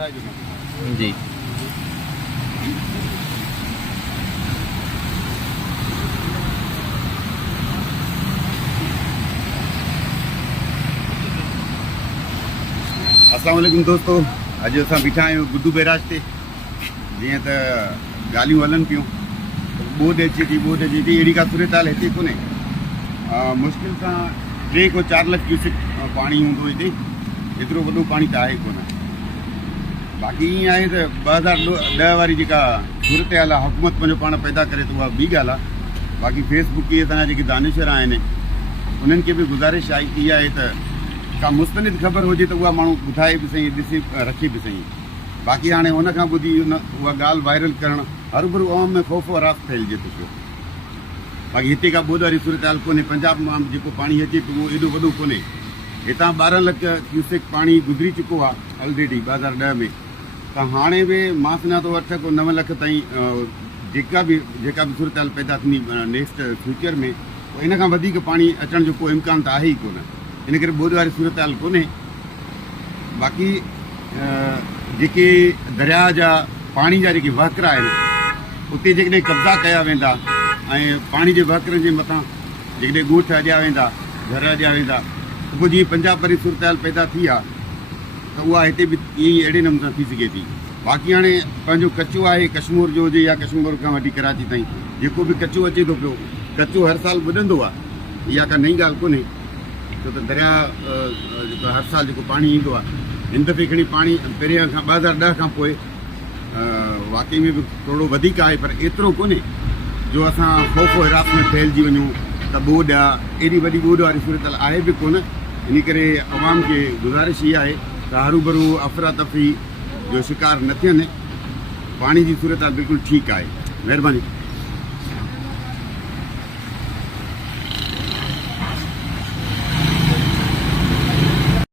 जी। अस्सलाम वालेकुम दोस्तों, अॼु असां बीठा आहियूं गुड्डू बैराज ते। जीअं त ॻाल्हियूं हलनि पियूं, ॿोॾ अचे थी अहिड़ी का सूरत हाल हिते कोन्हे। मुश्किल सां 3 खां 4 लख क्यूसेक पाणी हूंदो हिते, एतिरो वॾो पाणी त आहे कोन। बाक़ी ईअं आहे त 2010 वारी जेका सूरत हाल आहे, हुकूमत पंहिंजो पाण पैदा करे त उहा ॿी ॻाल्हि आहे। बाक़ी फेसबुक इहे असांजा जेके दानिशर आहिनि, उन्हनि खे बि गुज़ारिश आहे की इहा आहे त का मुस्तनिद ख़बर हुजे त उहा माण्हू ॿुधाए बि सही, ॾिसे रखे बि सही। बाक़ी हाणे हुन खां ॿुधी उहा ॻाल्हि वायरल करणु हरूभरू आवाम में ख़ौफ़ और रास फैलिजे थो पियो। बाक़ी हिते का ॿोॾ वारी सूरत हाल कोन्हे। पंजाब मां जेको पाणी अचे थो उहो एॾो वॾो कोन्हे। हितां 12 लख क्यूसेक पाणी गुज़री चुको आहे ऑलरेडी 2010 में। त हाणे बि मां सम्झा थो 8 खां 9 लख ताईं जेका बि सूरत हाल पैदा थींदी नेक्स्ट फ्यूचर में, इन खां वधीक पाणी अचण जो कोई इम्कान त आहे ई कोन। इन करे ॿोॾ वारी सूरत हाल कोन्हे। बाक़ी जेके दरिया जा पाणी जा जेके वहकिरा आहिनि, उते जेकॾहिं कब्ज़ा कया वेंदा ऐं पाणी जे वहकिरनि जे मथां जेकॾहिं ॻोठ अॼिया वेंदा, घर अॼिया वेंदा, त पोइ जीअं पंजाब वारी सूरत हाल पैदा थी आहे त उहा हिते बि ईअं ई अहिड़े नमूने सां थी सघे थी। बाक़ी हाणे पंहिंजो कचो आहे, कश्मीर जो हुजे या कश्मीर खां वठी कराची ताईं जेको बि कचो अचे थो पियो, कचो हर साल ॿुधंदो आहे। इहा का नई ॻाल्हि कोन्हे, छो त दरिया जेको हर साल जेको पाणी ईंदो आहे, हिन दफ़े खणी पाणी पहिरियां खां 2010 खां पोइ वाक़ई में बि थोरो वधीक आहे, पर एतिरो कोन्हे जो असां ख़ौफ़ हिरास में फैलिजी वञूं त ॿोॾ आहे। एॾी वॾी ॿोॾ वारी सूरत हाल आहे बि कोन। इन करे अवाम खे गुज़ारिश इहा आहे त हरूभरू अफ़रा तफ़री जो शिकार न थियनि। पाणी जी सूरत हाल बिल्कुलु ठीकु आहे। महिरबानी।